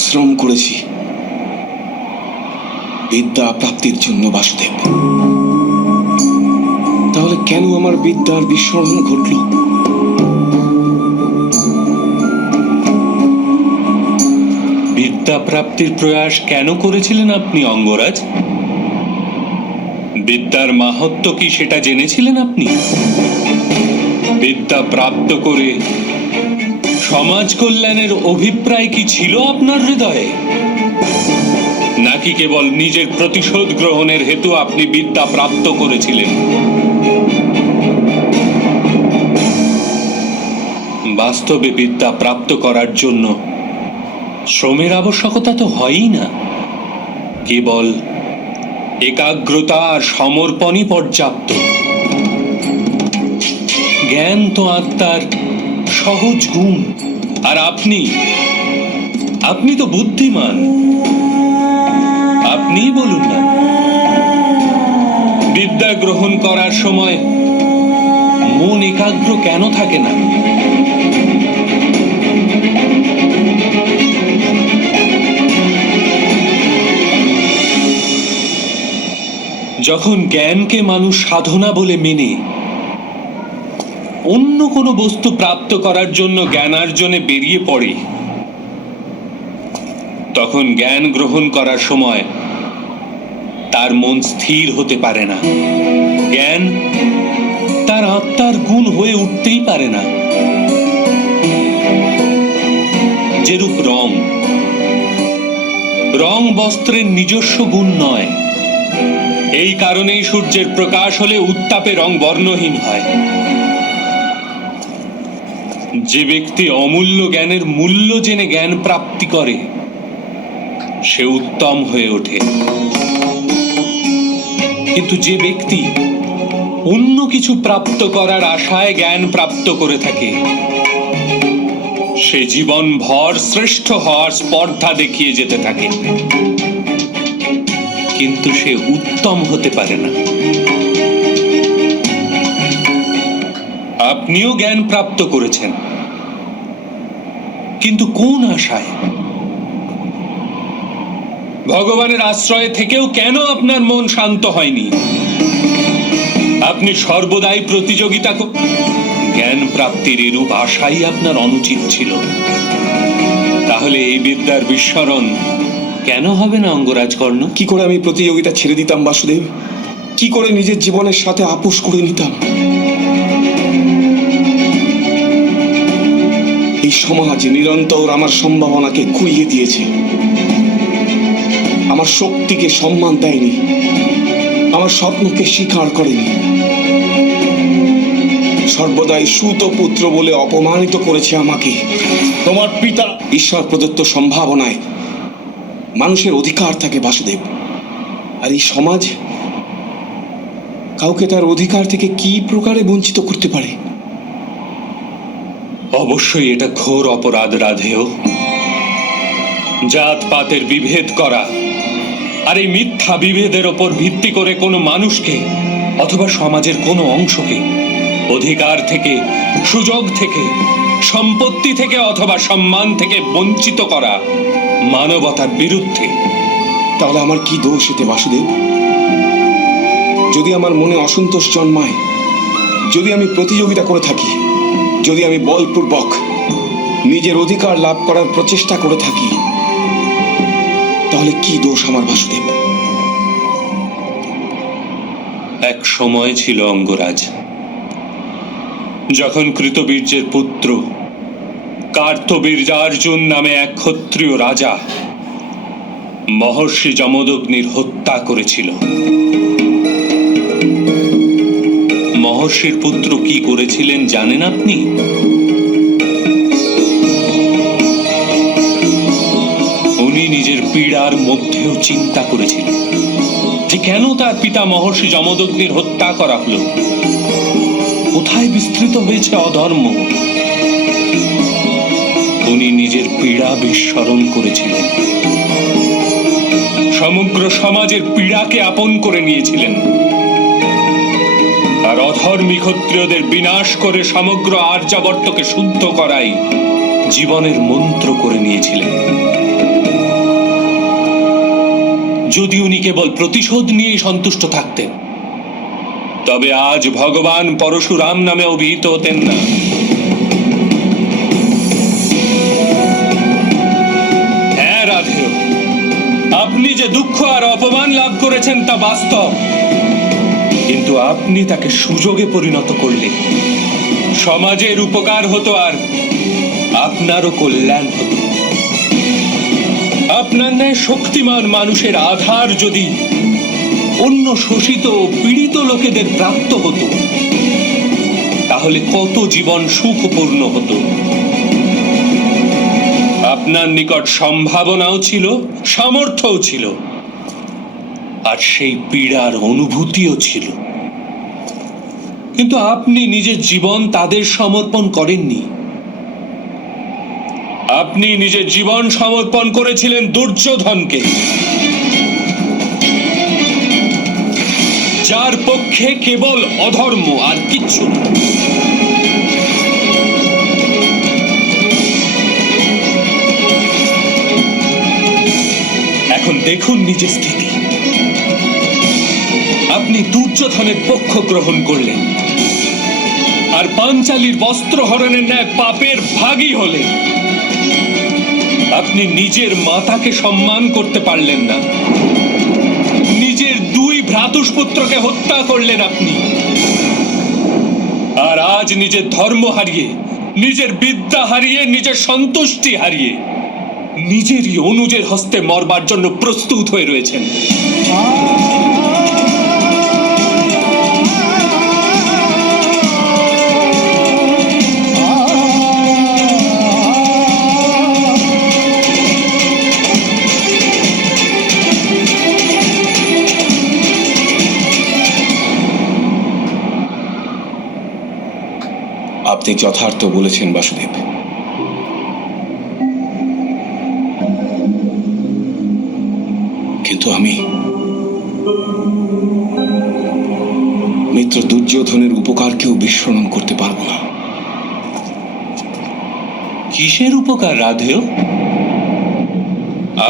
পরিশ্রম করেছি বিদ্যা প্রাপ্তির জন্য বাসুদেব। তাহলে কেন আমার বিদ্যার বিস্মরণ ঘটল? বিদ্যা প্রাপ্তির প্রয়াস কেন করেছিলেন আপনি অঙ্গরাজ? বিদ্যার মাহাত্ম্য কি সেটা জেনেছিলেন আপনি? বিদ্যা প্রাপ্ত করে সমাজ কল্যাণের অভিপ্রায় কি ছিল আপনার হৃদয়ে, নাকি কেবল নিজের প্রতিশোধ গ্রহণের হেতু আপনি বিদ্যা প্রাপ্ত করেছিলেন? বাস্তবে বিদ্যা প্রাপ্ত করার জন্য শ্রমের আবশ্যকতা তো হয়ই না, কেবল একাগ্রতা আর সমর্পণই পর্যাপ্ত। জ্ঞান তো আত্মার সহজ গুণ, আর আপনি তো বুদ্ধিমান। আপনিই বলুন না, বিদ্যা গ্রহণ করার সময় মন একাগ্র কেন থাকে না? যখন জ্ঞানকে মানুষ সাধনা বলে মেনে অন্য কোনো বস্তু প্রাপ্ত করার জন্য জ্ঞানার্জনে বেরিয়ে পড়ে, তখন জ্ঞান গ্রহণ করার সময় তার মন স্থির হতে পারে না। জ্ঞান তার আত্মার গুণ হয়ে উঠতেই পারে না। যেরূপ রং বস্ত্রের নিজস্ব গুণ নয়, এই কারণেই সূর্যের প্রকাশ হলে উত্তাপে রং বর্ণহীন হয়। যে ব্যক্তি অমূল্য জ্ঞানের মূল্য জেনে জ্ঞান প্রাপ্তি করে, সে উত্তম হয়ে ওঠে। কিন্তু যে ব্যক্তি অন্য কিছু প্রাপ্ত করার আশায় জ্ঞান প্রাপ্ত করে থাকে, সে জীবন ভর শ্রেষ্ঠ হওয়ার স্পর্ধা দেখিয়ে যেতে থাকে, কিন্তু সে উত্তম হতে পারে না। আপনিও জ্ঞান প্রাপ্ত করেছেন, কিন্তু কোন আশায়? ভগবানের আশ্রয়ে থেকেও কেন আপনার মন শান্ত হয়নি? আপনি সর্বদাই প্রতিযোগিতা জ্ঞান প্রাপ্তির এরূপ আশাই আপনার অনুচিত ছিল। তাহলে এই বিদ্যার বিস্মরণ কেন হবে না অঙ্গরাজ কর্ণ? কি করে আমি প্রতিযোগিতা ছেড়ে দিতাম বাসুদেব? কি করে নিজের জীবনের সাথে আপোষ করে নিতাম? এই সমাজ নিরন্তর আমার সম্ভাবনাকে খুইয়ে দিয়েছে, আমার শক্তিকে সম্মান দেয়নি, আমার স্বপ্নকে স্বীকার করেনি, সর্বদাই সুত পুত্র বলে অপমানিত করেছে আমাকে। তোমার পিতা ঈশ্বর প্রদত্ত সম্ভাবনায় মানুষের অধিকার থাকে বাসুদেব, আর এই সমাজ কাউকে তার অধিকার থেকে কি প্রকারে বঞ্চিত করতে পারে? অবশ্যই এটা ঘোর অপরাধ রাধেয়। জাত পাতের বিভেদ করা, আর এই মিথ্যা বিভেদের ওপর ভিত্তি করে কোনো মানুষকে অথবা সমাজের কোনো অংশকে অধিকার থেকে, সুযোগ থেকে, সম্পত্তি থেকে অথবা সম্মান থেকে বঞ্চিত করা মানবতার বিরুদ্ধে। তাহলে আমার কি দোষ এতে বাসুদেব? যদি আমার মনে অসন্তোষ জন্মায়, যদি আমি প্রতিযোগিতা করে থাকি, যদি আমি বলপূর্বক নিজের অধিকার লাভ করার প্রচেষ্টা করে থাকি, তাহলে কি দোষ আমার বাসুদেব? এক সময় ছিল অঙ্গরাজ, যখন কৃতবীর্যের পুত্র কার্তবীর্যার্জুন নামে এক ক্ষত্রিয় রাজা মহর্ষি যমদগ্নির হত্যা করেছিল। মহর্ষির পুত্র কি করেছিলেন জানেন আপনি? উনি নিজের পীড়ার মধ্যেও চিন্তা করেছিলেন যে কেন তার পিতা মহর্ষি যমদগ্নির হত্যা করা হলো, কোথায় বিস্তৃত হয়েছে অধর্ম। উনি নিজের পীড়া বিস্মরণ করেছিলেন, সমগ্র সমাজের পীড়াকে আপন করে নিয়েছিলেন, আর অধর্মী ক্ষত্রিয়দের বিনাশ করে সমগ্র আর্যাবর্তকে শুদ্ধ করাই জীবনের মন্ত্র করে নিয়েছিলেন। যদি উনি কেবল প্রতিশোধ নিয়েই সন্তুষ্ট থাকতেন, তবে আজ ভগবান পরশুরাম নামে অভিহিত হতেন না। হ্যাঁ রাধেয়, আপনি যে দুঃখ আর অপমান লাভ করেছেন তা বাস্তব, কিন্তু আপনি তাকে সুযোগে পরিণত করলেন। সমাজের উপকার হতো আর আপনারও কল্যাণ হতো। আপনার ন্যায় শক্তিমান মানুষের আধার যদি অন্য শোষিত ও পীড়িত লোকেদের প্রাপ্ত হতো, তাহলে কত জীবন সুখপূর্ণ হতো। আপনার নিকট সম্ভাবনাও ছিল, সামর্থ্যও ছিল, আর সেই পীড়ার অনুভূতিও ছিল। কিন্তু আপনি নিজের জীবন তাদের সমর্পণ করেননি। আপনি নিজের জীবন সমর্পণ করেছিলেন দুর্যোধনকে, যার পক্ষে কেবল অধর্ম আর কিচ্ছু না। এখন দেখুন নিজের স্থিতি। আপনি দুর্যোধনের পক্ষ গ্রহণ করলেন, আর পাঞ্চালীর বস্ত্র হরণের ন্যায় পাপের ভাগী হলেন। আপনি নিজের মাতাকে সম্মান করতে পারলেন না, নিজের দুই ভ্রাতুষ্পুত্রকে হত্যা করলেন আপনি। আর আজ নিজের ধর্ম হারিয়ে, নিজের বিদ্যা হারিয়ে, নিজের সন্তুষ্টি হারিয়ে নিজেরই অনুজের হস্তে মরবার জন্য প্রস্তুত হয়ে রয়েছেন। আপনি যথার্থ বলেছেন বাসুদেব। কিন্তু আমি মিত্র দুর্যোধনের উপকারকেও বিস্মরণ করতে পারবো না। কিসের উপকার রাধেয়?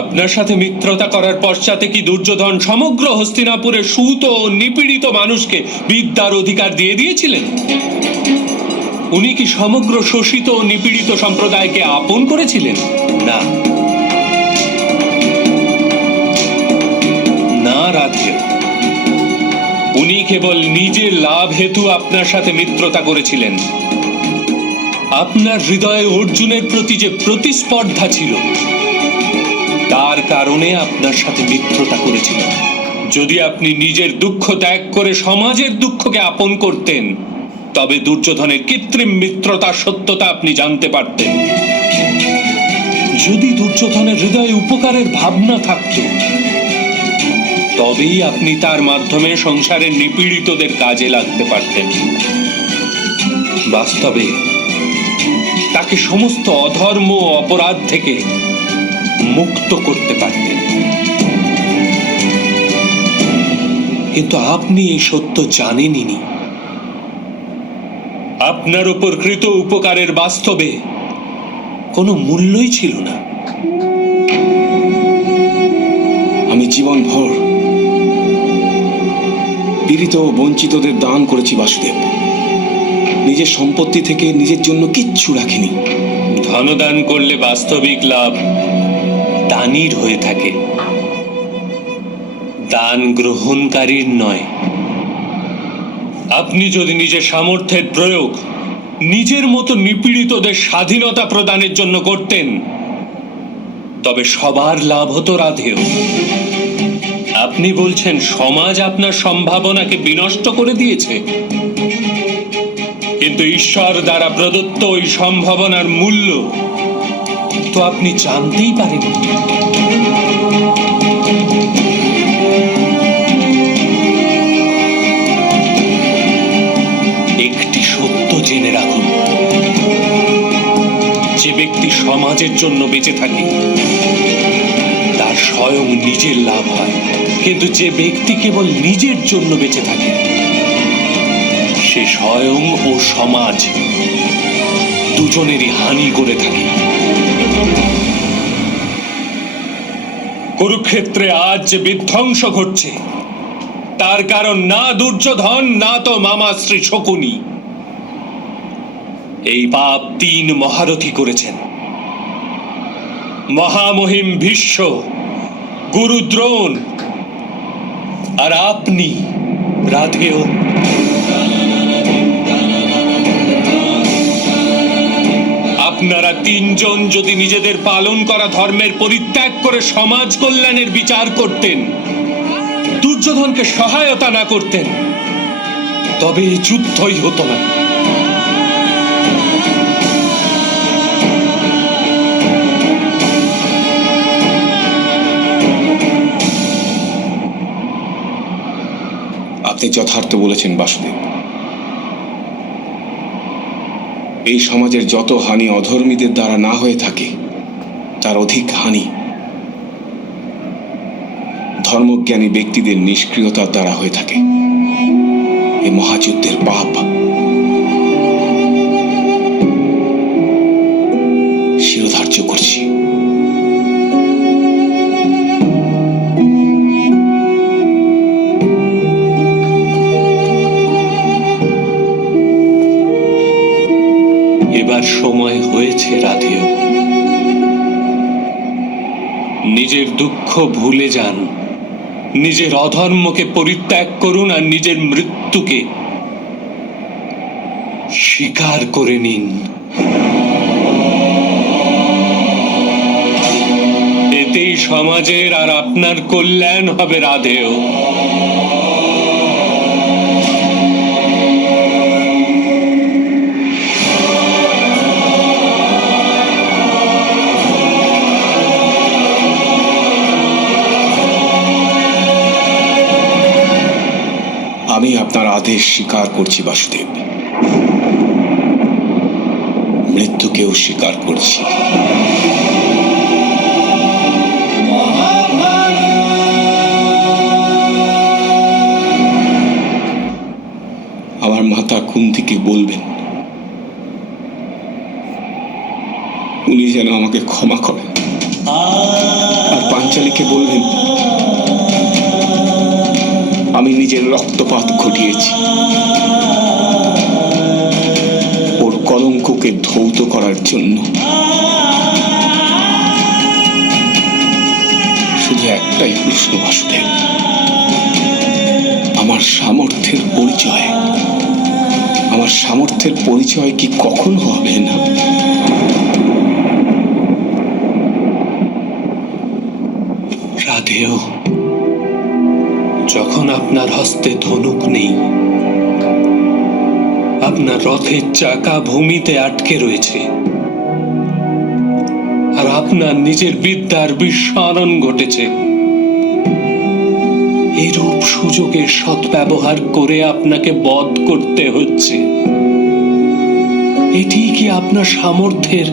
আপনার সাথে মিত্রতা করার পশ্চাতে কি দুর্যোধন সমগ্র হস্তিনাপুরের সুত ও নিপীড়িত মানুষকে বিদ্যার অধিকার দিয়ে দিয়েছিলেন? উনি কি সমগ্র শোষিত ও নিপীড়িত সম্প্রদায়কে আপন করেছিলেন? না না রাধেয়, উনি কেবল নিজের লাভ হেতু আপনার সাথে মিত্রতা করেছিলেন। আপনার হৃদয়ে অর্জুনের প্রতি যে প্রতিস্পর্ধা ছিল, তার কারণে আপনার সাথে মিত্রতা করেছিলেন। যদি আপনি নিজের দুঃখ ত্যাগ করে সমাজের দুঃখকে আপন করতেন, তবে দুর্যোধনের কৃত্রিম মিত্রতার সত্যতা আপনি জানতে পারতেন। যদি দুর্যোধনের হৃদয়ে উপকারের ভাবনা থাকত, তবেই আপনি তার মাধ্যমে সংসারের নিপীড়িতদের কাজে লাগতে পারতেন। বাস্তবে তাকে সমস্ত অধর্ম ও অপরাধ থেকে মুক্ত করতে পারতেন। কিন্তু আপনি এই সত্য জানেনই। আপনার উপর কৃত উপকারের বাস্তবে কোনো মূল্যই ছিল না। আমি জীবনভর পীড়িত ও বঞ্চিতদের দান করেছি বাসুদেব। নিজের সম্পত্তি থেকে নিজের জন্য কিচ্ছু রাখিনি। ধনদান করলে বাস্তবিক লাভ দানির হয়ে থাকে, দান গ্রহণকারীর নয়। আপনি যদি নিজের সামর্থ্যের প্রয়োগ নিজের মতো নিপীড়িতদের স্বাধীনতা প্রদানের জন্য করতেন, তবে সবার লাভ হতো রাধেয়। আপনি বলছেন সমাজ আপনার সম্ভাবনাকে বিনষ্ট করে দিয়েছে, কিন্তু ঈশ্বর দ্বারা প্রদত্ত ওই সম্ভাবনার মূল্য তো আপনি জানতেই পারেননি। একটি সত্য জেনে রাখুন, যে ব্যক্তি সমাজের জন্য বেঁচে থাকে তার স্বয়ং নিজের লাভ হয়, কিন্তু যে ব্যক্তি কেবল নিজের জন্য বেঁচে থাকে সে স্বয়ং ও সমাজ দুজনেরই হানি করে থাকে। কুরুক্ষেত্রে আজ যে বিধ্বংস ঘটছে তার কারণ না দুর্যোধন না তো মামা শ্রী শকুনি। এই পাপ 3 মহারথী করেছেন, মহামহিম ভীষ্ম, গুরু দ্রোণ আর আপনি রাধেয়। আপনারা 3 জন যদি নিজেদের পালন করা ধর্মের পরিত্যাগ করে সমাজ কল্যাণের বিচার করতেন, দুর্যোধনকে সহায়তা না করতেন, তবে এই যুদ্ধই হতো না। আপনি যথার্থ বলেছেন বাসুদেব। এই সমাজের যত হানি অধর্মীদের দ্বারা না হয়ে থাকে, তার অধিক হানি ধর্মজ্ঞানী ব্যক্তিদের নিষ্ক্রিয়তার দ্বারা হয়ে থাকে। এই মহাযুদ্ধের পাপ শিরোধার্য করছি। এবার সময় হয়েছে রাধেয়। নিজের দুঃখ ভুলে যান, নিজের অধর্মকে পরিত্যাগ করুন আর নিজের মৃত্যুকে স্বীকার করে নিন। এতেই সমাজের আর আপনার কল্যাণ হবে রাধেয়। আমি আপনার আদেশ স্বীকার করছি বাসুদেব, মৃত্যুকেও স্বীকার করছি। আমার মাতা কুন্তিকে বলবেন উনি যেন আমাকে ক্ষমা করেন, আর পাঞ্চালীকে বলবেন আমি নিজের রক্তপাত ঘটিয়েছি, ওর কলঙ্ককে ধৌত করার জন্য। শুধু একটাই প্রশ্ন বাসুদেব, আমার সামর্থ্যের পরিচয় কি কখন হবে না? রাধেয়, যখন আপনার হস্তে ধনুক নেই, আপনার রথের চাকা ভূমিতে আটকে রয়েছে, আর আপনার নিজের বিদ্যার বিস্মরণ ঘটেছে, এরূপ সুযোগের সদ্ব্যবহার করে আপনাকে বধ করতে হচ্ছে, এটি কি আপনার সামর্থ্যের